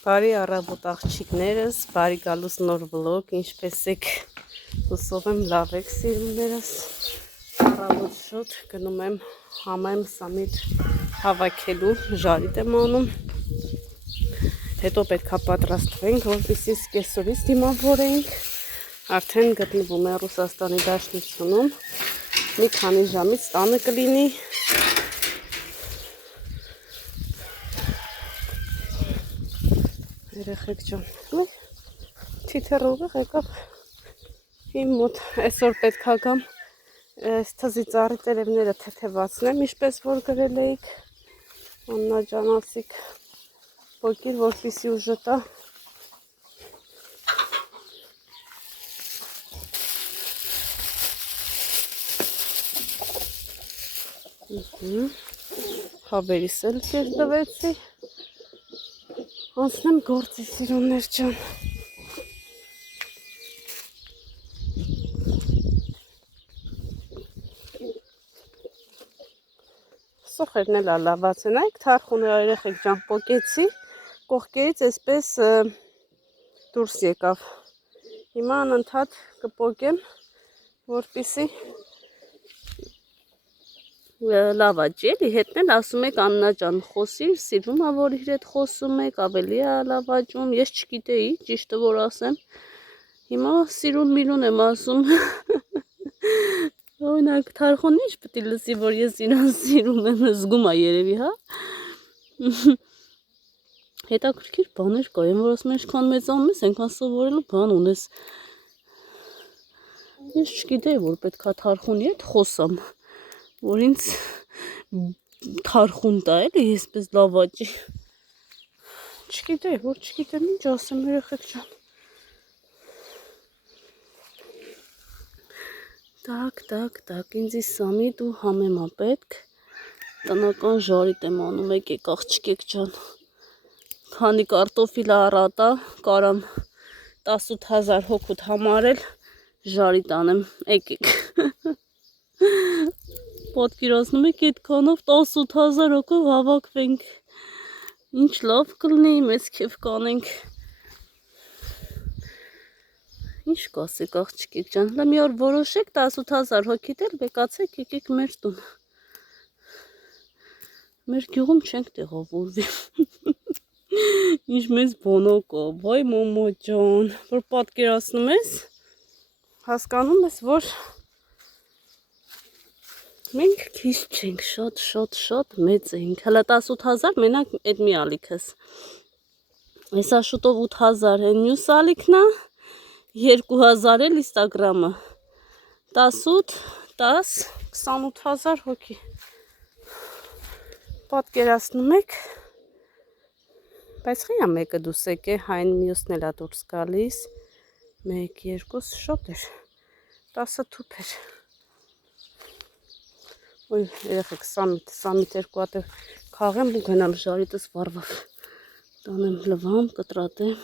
Բարի առավոտ աղջիկներս, բարի գալուս նոր վլոգ, ինչպես եք, հուսով եմ լավ եք սիրուններս, առավոտ շուտ գնում եմ համայմ սամիտ հավաքելու, ժարիտ եմ անում, հետո պետք է պատրաստվենք, որպեսզի սկեսորից դիմավորենք, արդեն գտնվում է Ռուսաստանի Դաշնությունում, մի քանի ժամից տանը կլինի, երեխեք ջան, թիթեռ եկավ իմ մոտ, այսօր պետք է գամ այս թզի ծառի տերևները թեթևացնեմ, ինչպես որ գրել էիք, Աննա ջան ասիք, պոկիր, որպեսզի ուժը տա, հավերիս էլ կերտվեցի, անցնեմ գործի սիրուններ ջան, սոխերն էլ ալավաց են, այք թարխունը երեխեք ջան պոկեցի, կողքերից այսպես դուրս եկավ, հիմա անընդհատ կպոկեմ, որպեսզի լավաճի էլի, հետն էլ ասում եք Աննա ջան խոսիր, սիրվում է որ իր հետ խոսում եք, ավելի է լավաճում, ես չգիտեի, ճիշտը որ ասեմ, հիմա սիրուն միրուն եմ ասում, օրինակ թարխունն ինչ պետք է լսի, որ ես իրան սիրում եմ, զգում է երևի, հա, հետաքրքիր բաներ կային, որ ասում են ինչքան մեծանում ես, այնքան սովորելու բան ունես, ես չգիտեի, որ պետք է թարխունի հետ խոսամ, որ ինձ թարխուն տա էլի, եսպես լավաճի, չգիտեի, որ չգիտեմ ինչ ասեմ երեխեք ջան, տակ, ինձի սամիտ ու համեմա պետք, տնական ժարիտ եմ անում, եկեք աղջիկեք ջան, քանի կարտոֆիլ առատա, կարամ 18,000 հոգուտ համարել, ժարիտ անեմ, եկեք, պատկերացնում եք այդքանով 18,000 հոգով հավաքվենք, ինչ լավ կլինի, մեծ քեֆ կանենք, ինչ կասեք աղջիկեք ջան, հլա մի օր որոշեք 18,000 հոգիդ էլ բեկացեք, եկեք մեր տուն, մեր գյուղում չենք տեղավորվի, ինչ մեզ բանակ ա, վայ մամա ջան, որ պատկերացնում ես, հասկանում ես, որ մենք քիչ չենք, շատ մեծ ենք, հլա 18,000 մենակ էդ մի ալիքս, այսա շուտով 8,000 են մյուս ալիքն է, 2,000 էլ Instagram-ը, 18, 10, 28,000 հոգի, պատկերացնում եք, բայց խիա մեկը դուսեք է, հայն մյուսն էլ ա դուրս գալիս, 1, 2, շատ էր, 10 թուփ էր, Ոյ, երեխեք, սամիտ երկու հատ քաղեմ ու գնամ ժարիտս վարվավ, տանեմ լվամ, կտրատեմ,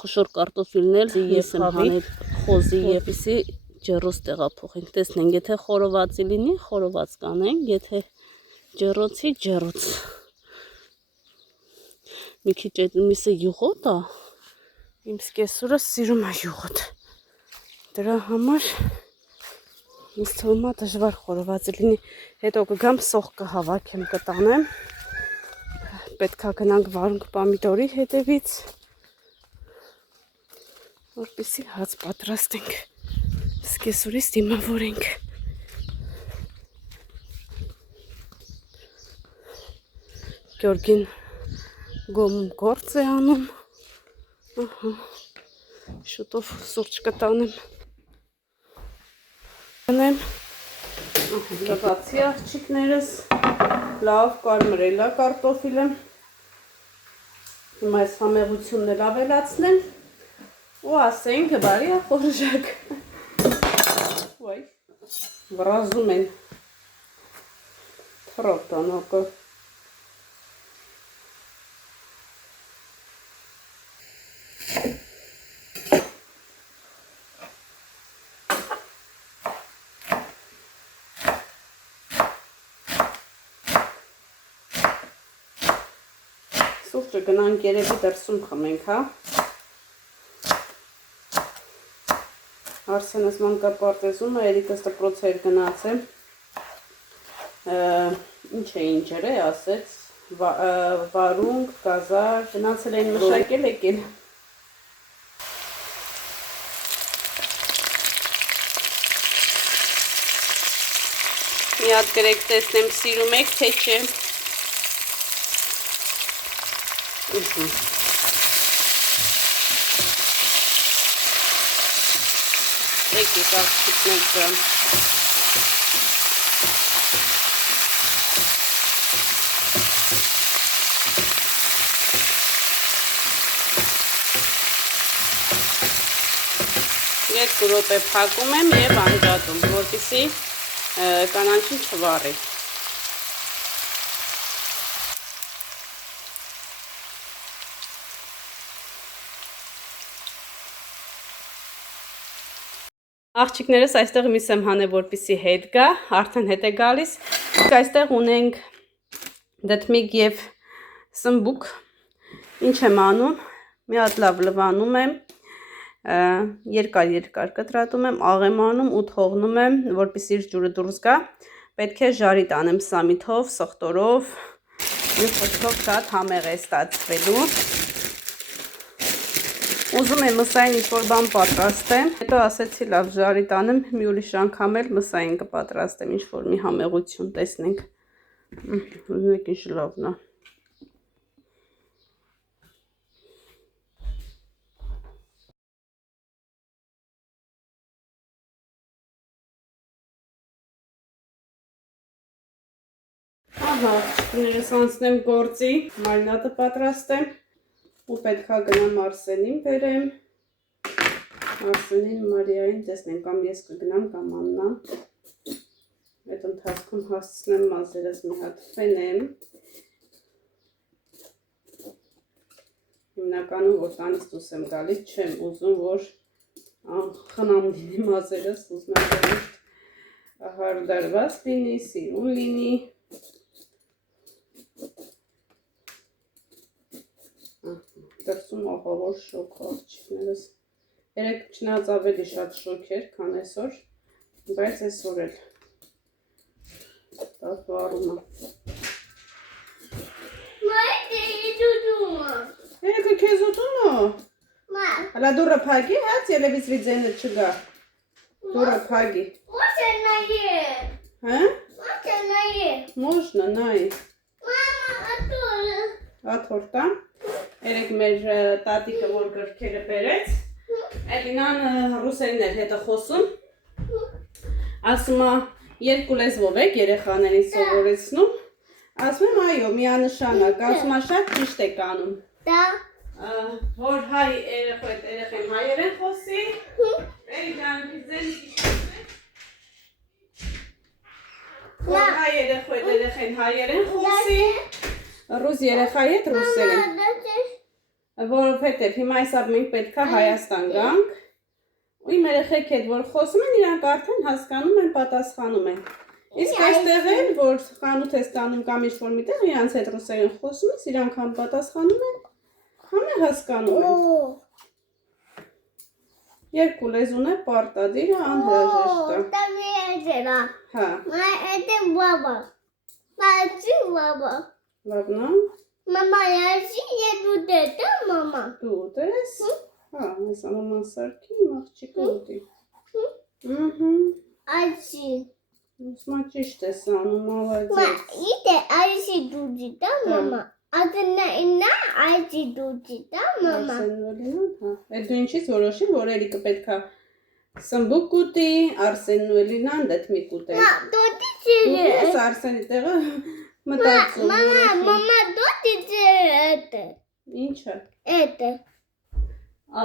խոշոր կարտոֆիլն էլ ես եմ հանել խոզի եվիսի ջեռոց տեղափոխենք, տեսնենք, եթե խորովածի լինի, խորոված կանենք, եթե ջեռոցի, ջեռոց, մի քիչ այդ միսը յուղոտ ա, իմ սկեսուրը սիրում է յուղոտ, դրա համար ինձ թվում է դժվար խորովածի լինի, հետո կգամ սոխ կհավաքեմ կտանեմ, պետք է գնանք վարունգ պամիդորի հետևից, որպեսզի հաց պատրաստենք, սկեսուրից դիմավորենք, Գյորգին գոմում գործ է անում, շուտով սուրճ կտանեմ, լվացի աղջիկներս, լավ կարմրելա կարտոֆիլը, հիմա այս համեղությունն էլ ավելացնեմ ու ասենք բարի ախորժակ, վրազում են թրոտանակը, Սուրճը գնանք երևի դրսում խմենք, հա։ Արսենս մանկապարտեզում է, Էրիկս դպրոցեր գնաց է։ Ինչ էին ջրե, ասեց, վարունգ, գազար, գնացել էին մշակել եկել։ Մի հատ գրեք տեսնեմ սիրում եք, թե չէ։ Եկեք աղջիկներ ջան։ Երկու րոպե փակում եմ եւ անջատում, որպեսզի կանանչին չվառի։ Աղջիկներս այստեղ միս եմ հանել, որպեսզի հետ գա, արդեն հետ է գալիս։ Այստեղ ունենք դդմիկ եւ սմբուկ։ Ինչ եմ անում։ Մի հատ լավ լվանում եմ, երկար կտրատում եմ, աղեմ անում ու թողնում եմ, որպեսզի իր ջուրը դուրս գա։ Պետք է ժարի տանեմ սամիթով, սխտորով, մի խոսքով շատ համեղ է ստացվելու։ Ուզում եմ մսային ինչ-որ բան պատրաստեմ, հետո ասեցի լավ ժարի տանեմ, մի ուրիշ անգամ էլ մսային կպատրաստեմ, ինչ-որ մի համեղություն տեսնենք։ Ուզնեք ինչ լավն է։ Ահա, աղջիկներս անցնեմ գործի, մարինադը պատրաստեմ ու պետքա գնամ Արսենին բերեմ, Արսենին, Մարիային, տեսնենք կամ ես կգնամ կամ Աննան, այդ ընթացքում հասցնեմ մազերս մի հատ ֆենեմ, հիմնականում որ տանից դուրս եմ գալիս, չեմ ուզում որ խնամ լինի մազերս, ուզում եմ որ հարդարված լինի, սիրուն լինի, դրսում ահավոր շոկ աղջիկներս, երեկ չնայած ավելի շատ շոկ էր, քան այսօր, բայց այսօր էլ տատվարում է։ Երեկը քեզ ուտում է։ Հլա դուրը փագի, հաց ելևիզրի ձենը չգա։ Դուրը փագի։ Հա? Մոշնա, նայ։ Աթորտա։ Երեկ մեր տատիկը որ գրքերը բերեց, Էլինան ռուսերին էր հետը խոսում, ասում է երկու լեզվով եք երեխաներին սովորեցնում, ասում եմ այո, միանշանակ, ասում է շատ ճիշտ եք անում, որ հայ երեխեն հայերեն խոսի, որ հայ երեխեն հայերեն խոսի, ռուս երեխայի հետ ռուսերեն, որովհետև հիմա այսա մենք պետքա Հայաստան գանք, ու իմ երեխեք հետ որ խոսում են, իրանք արդեն հասկանում են, պատասխանում են։ Իսկ այստեղ էլ, որ խանութ ես տանում կամ ինչ-որ միտեղ, իրանց հետ ռուսերեն խոսում ես, իրանք համ պատասխանում են, համ է հասկանում են։ Երկու լեզուն է պարտադիր, անհրաժեշտ է։ Հա։ Լավնա։ Մամա, ես ուտել եմ, մամա։ Դու ուտել ես։ Հա, ես մաման սարքի, իմ աղջիկը ուտի։ Այսի։ Ուսմա ճիշտ ես անում, մալադեց։ Իդե այսի դուջի դա, մամա։ Ադնա այսի դուջի դա, մամա։ Արսենն հա։ Այդ դու ինչից որոշի, որ Էրիկը պետքա սմբուկ ուտի, Արսենն ու Էլինան դդմիկ ուտեն։ Դուտի չի։ Դու ես Արսենի տեղը մտածում։ Մամա, դուտի չի էտը։ Ինչը։ Էտը։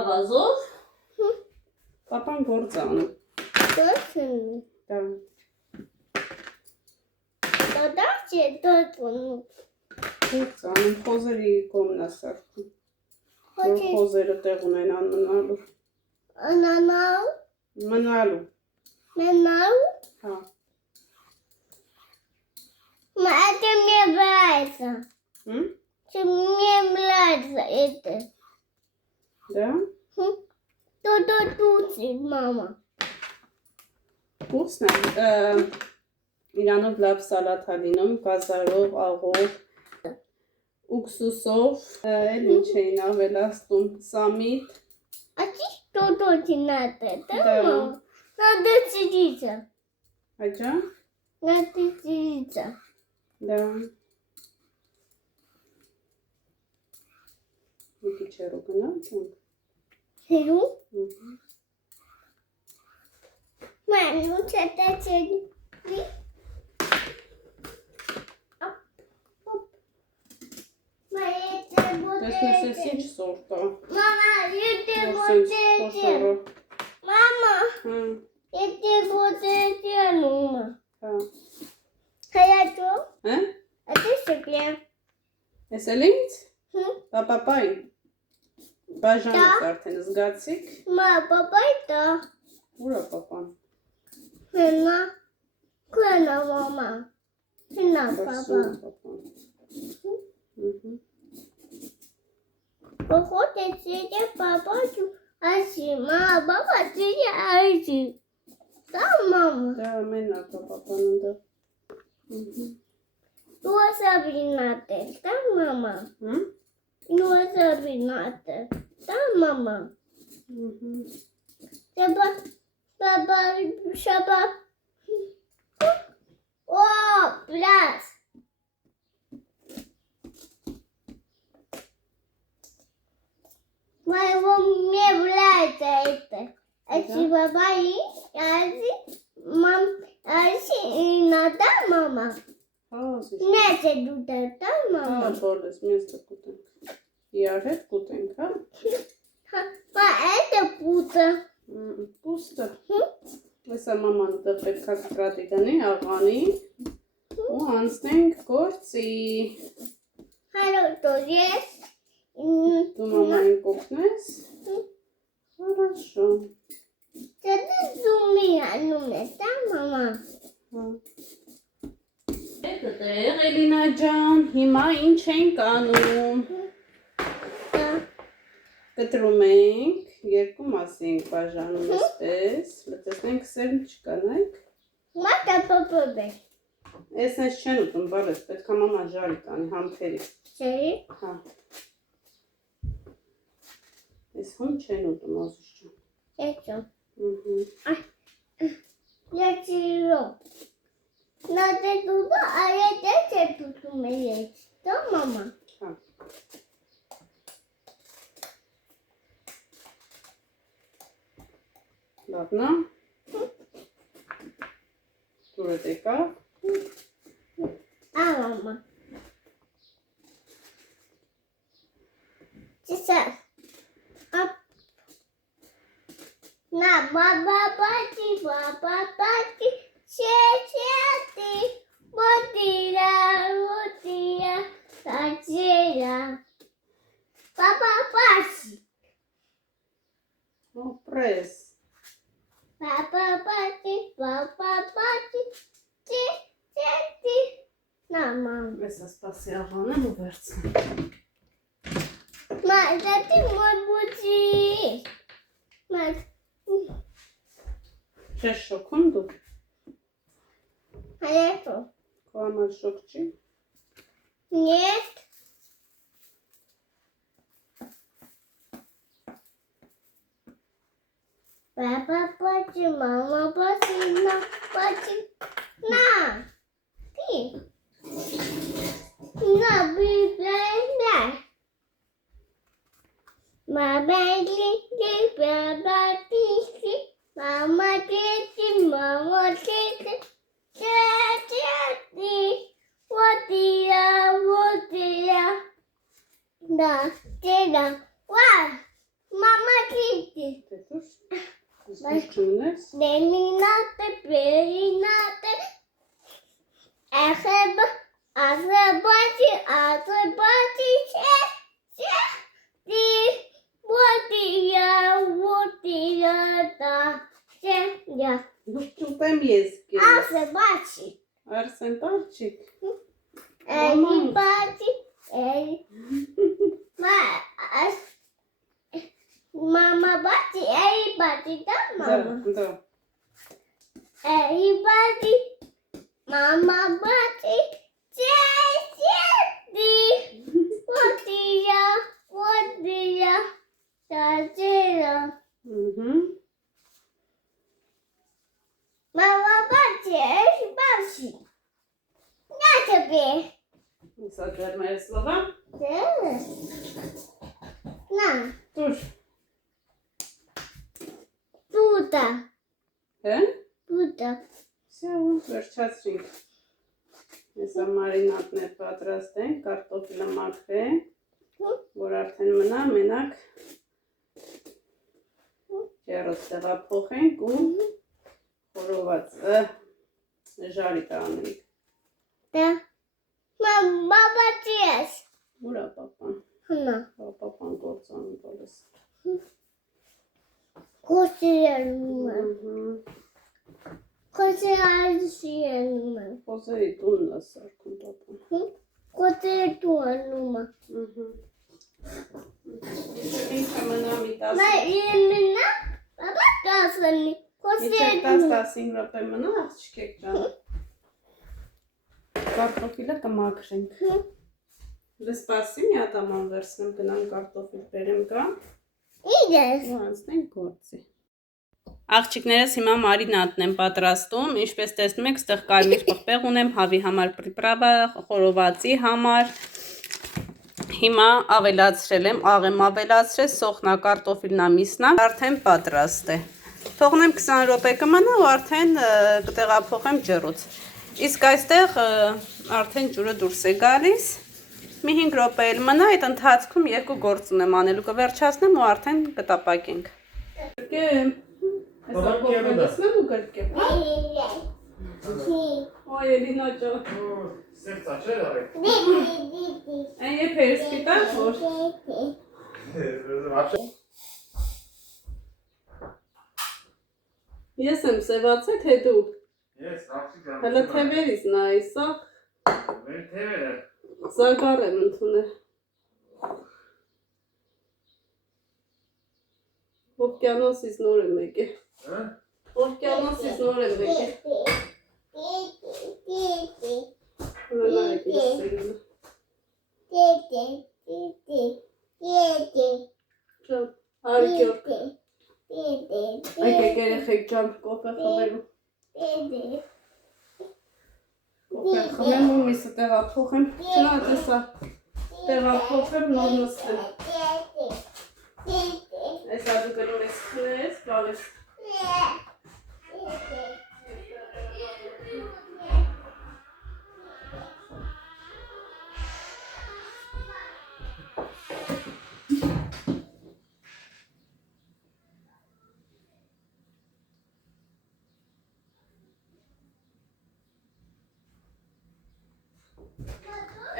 Ավազով։ Պապան գործ է անում։ Դոթն։ Դա։ Դոթի դոթն։ Գործ է անում, խոզերի կողմն է սարքում։ Որ խոզերը տեղ ունենան մնալու։ Անանալ։ Մնալու։ Մենալ։ Հա։ Մա այդ մի վայսը։ Мне нравится это. Да? Тути, мама. Вкусно. Իրանով լավ սալատ ա լինում, գազարով, աղով, ուքսուսով, էլ ինչ էին ավելացնում, սամիտ. А ты что надо, да, Да. мама? Надо сидеться. Աջա? Надо сидеться. Да. Մի քիչ հեռու գնանք։ Հերու։ Ուհ։ Մամու չտացել։ Տեսնես ես ինչ սորտ ա։ Մամա, եթե Սենց ոչեցի։ խոշորը։ Մամա, Հա, եթե ոչեցի անումը։ հա։ Հայաճո, Հա? ատի շպիա։ Ես էլ ինձ։ Հմ, Պապապային։ Բաժանից արդեն զգացիք։ մա, պապայտա։ Ուր է պապան։ Հենա, կլենա մամա։ Հենա, պապա։ Դրսում պապան։ Ուհ։ Պոխոտեցի է պապա ջու ասի, մա, պապա ծիրի այսի։ Դա մամա։ Դա ամեն ա պապան ընդը։ Ուհ։ Դու ասաբինատել, դա մամա։ Հմ։ Դու ասաբինատել, դա մամա։ Ուհ։ Շաբա։ О, пляс. Моего мне нравится это. Эти бабаи, мам, и надо, мама. Հա, զիշ։ Мясо туда, да, Հա, мама? բոլես մեստը կուտենք։ Իրար հետ կուտենք, հա։ Па, это пута. Պուստը։ Լեսա մաման ուտեղ պետքա կրատի գնի, աղանի, ու անցնենք գործի։ Хорошо, есть. Դու մամային կոգնես։ Хорошо։ Это зумия, да, мама? Հա։ Այդտեղ Էլինա ջան, հիմա ինչ ենք անում։ Да. Կտրում ենք, երկու մասի ենք բաժանում այսպես, լցեցնենք սերմ չկանայք։ Մատա պապոբե։ Ես այս չեն ուտում, բալես, պետք է մամա ժարի տանի, համբերի։ Սերի։ Հա։ Ես հում չեն ուտում, ազուշ ջան։ Էջո։ Ուհ։ Յաչիրո։ Նադե դուբա այդե չէ դուտում ես։ Դա մամա։ Հա։ Լավն է։ Դուրը եկա։ Ա մամա։ Չսա։ Ապ։ Նա բաբա պատի, շեչյատի, բոտիրա, սաչերա։ Բաբա պաշի։ Օպրես։ Papa Pati, Titi. Na, mama. Ես ասպասի աղանեմ ու վերցնեմ։ Ma, dati morbuci. Ma, Չես շոքում դու։ adesso. Քո համար շոկ չի։ Нет. Papa Pati, mama Pati, na, Pati. Na. Ti. Na, biblia. Mama titi, papa titi, mama titi, titi, wotia, da, tida, wow, mama titi, Տետուս։ Իսկ չունես։ deninate, perinate, azabati, wotia, da, ja. Դու ճուտեմ ես կես։ Azabati. Արսեն տարչիկ։ Everybody, mama. Da. Everybody, mama, buddy, Daddy. What dear? Mama, buddy, everybody. Not a bit. Să terminăm slova. Na, Tuș. puta, Հե? puta. Всё, վերջացրինք։ Հեսա մարինատներ պատրաստենք, կարտոֆիլը մաքրենք, որ արդեն մնա, մենակ ջեռոց տեղափոխենք ու խորովածը ժարի տանենք։ Da. Mama, buddy. Ուրա պապան, Na, պապան գործանում բոլս։ koşuyorum. Koşuyorum. Ոզերի տունն է սարքում պապան։ Koşuyorum. Ինքը մնա մի 10 Ben yeminle baba kalsın. Միջև Koşuyorum. 10-15 րոպե մնա աղջիկեք ջան։ Կարտոֆիլը կմաքրենք։ Դե սպասի մի հատ աման վերցնեմ գնամ կարտոֆիլ բերեմ գա։ İyiyiz. ու անցնենք գործի։ Աղջիկներս հիմա մարինատն եմ պատրաստում, ինչպես տեսնում եք, ստեղ կարմիր պղպեղ ունեմ հավի համար պրիպրավա, խորովածի համար։ Հիմա ավելացրել եմ, աղ եմ ավելացրել, սոխնա կարտոֆիլնա միսնա, արդեն պատրաստ է։ Թողնեմ 20 րոպե կմնա ու արդեն կտեղափոխեմ ջեռոց։ Իսկ այստեղ արդեն ջուրը դուրս է գալիս։ Մի 5 րոպե էլ մնա, այդ ընթացքում երկու գործ ունեմ անելու, կվերջացնեմ ու արդեն կտապակենք։ Գրկեմ։ Այսօր կողմենացնեմ ու գրկեմ։ Ոյ, Էլինա ջան։ Սերտ աչեր արեք։ Այն է պերսպիտակ, որ։ Ես եմ սևացել, թե դու։ Ես աղջիկ եմ։ Հələ թևերից նայ, սա Մեր թևերը։ զագար եմ ընդունել։ Օվկիանոսից նոր եմ եկել։ Հա։ Օվկիանոսից նոր եմ եկել։ Հնարեք ես սերունը։ Ջան, Արգյորկ։ Եկեք երեխեք ջան, կոֆե խմելու։ Կոֆե խմեմ ու միսը տեղափոխեմ։ Չնա տեսա, տեղափոխեմ նոր նստեմ։ Այսա դու գնում ես խնես, գալես։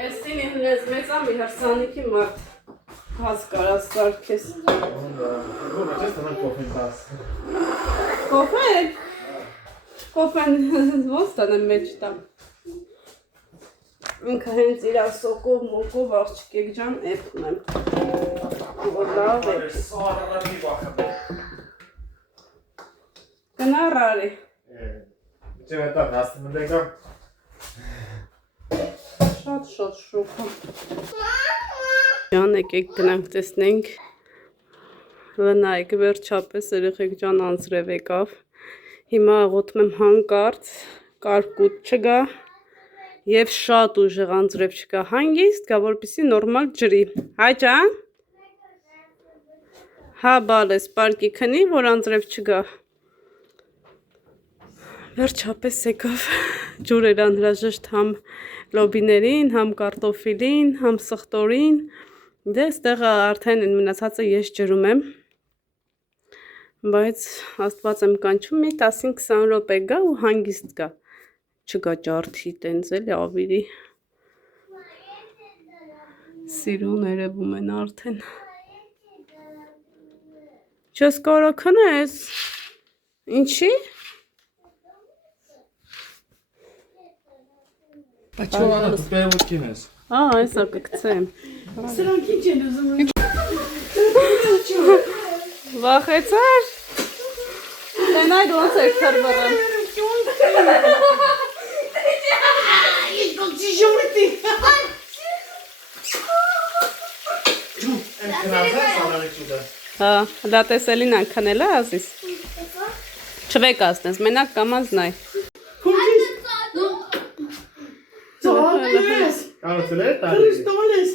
Էստին ինձ մեծամի հրսանիքի մարդ հաց կարած սարքես։ Ո՞ւր ես տանան կոֆեն տաս։ Կոֆե։ Կոֆեն ոնց տանեմ մեջ տամ։ Ինքը հենց իրա սոկով մոկով աղջիկեք ջան էփում եմ։ Որ լավ է։ Սարարի վախը։ Գնա ռարի։ Չէ՞ դա հաստում դեկա։ Շատ շոքա։ Ջան, եկեք գնանք տեսնենք։ Լնայք վերջապես երեխեք ջան անձրև եկավ։ Հիմա աղոթում եմ հանկարծ, կարկուտ չգա եւ շատ ուժեղ անձրև չկա։ Հանգիստ գա, որպեսզի նորմալ ջրի։ Հայ ջան։ Հա բալես, պարկի քնի, որ անձրև չգա։ Վերջապես եկավ ջուր էր անհրաժեշտ համ լոբիներին, համ կարտոֆիլին, համ սխտորին։ Դե ստեղը արդեն մնացածը ես ջրում եմ։ Բայց աստված եմ կանչում մի 10-20 րոպե գա ու հանգիստ գա։ Չգա ջարդի տենց էլի ավիրի։ Սիրուն երևում են արդեն։ Չես կարող քնես։ Ինչի՞։ Աչո արա դու պերևոդկին ես։ Ահա, այսա կգցեմ։ Սրանք ինչ են ուզում։ Վախեցար։ Տենայր ոնց է քրվռն։ Հա, դա տեսելին անքնել է ասիս։ Չվեք ասնես, մենակ կամազ նայ։ Կարծել եք տալի։ Քրիստոնես,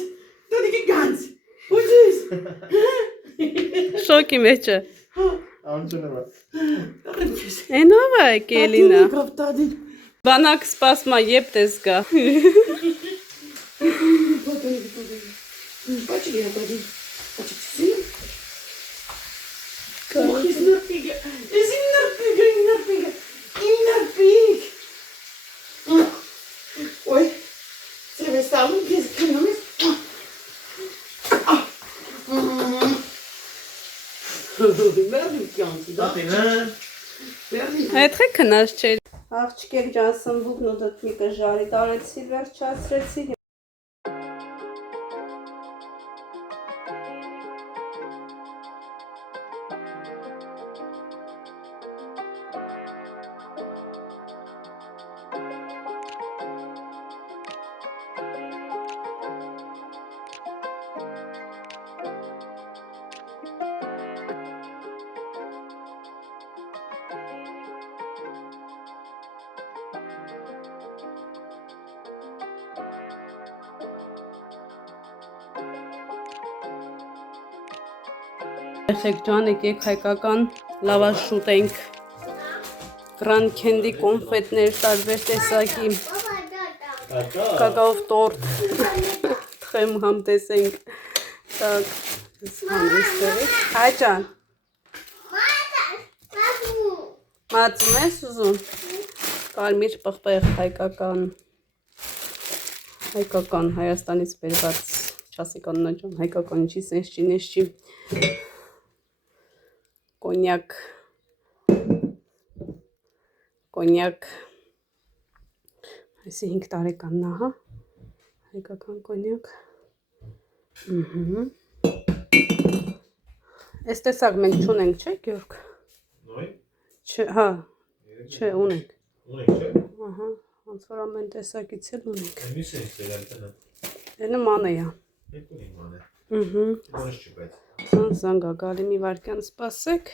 դա դիքի գանց։ Ուզես։ Շոկի մեջ է։ Անջնը։ Էնով է կելինա։ Կապտադի։ Բանակ սպասմա եբ տես գա։ Բաչի հատադի։ Բաչի։ Is nerpig. Is nerpig. Nerpig. Oi. Se vê se algo que que não é. Nerpig canti. Տատինը։ Այդ է քնած չէ։ Աղջիկեր ջան սմբուկն ու դդմիկը ժարի տարեցի, վերջացրեցի։ Եղեք ջան, եկեք հայկական լավաշ շուտենք, Grand Candy կոնֆետներ տարբեր տեսակի, կակաով տորտ, թխեմ համ տեսենք, տակ, սանիստերից, հայ ջան, մածում ես ուզում, կարմիր պղպեղ հայկական Հայաստանից բերված, չասիկաննա ջան, հայկական չի, սենց չի, նես չի, կոնյակ, այսի 5 տարեկանն է, հա, հայկական կոնյակ, ես տեսակ մենք չունենք, չէ, Գյորգ, հա, չէ, ունենք, ոնց որ ամեն տեսակից էլ ունենք, ենը ման է յա, Զանգա գալի մի վարկյան սպասեք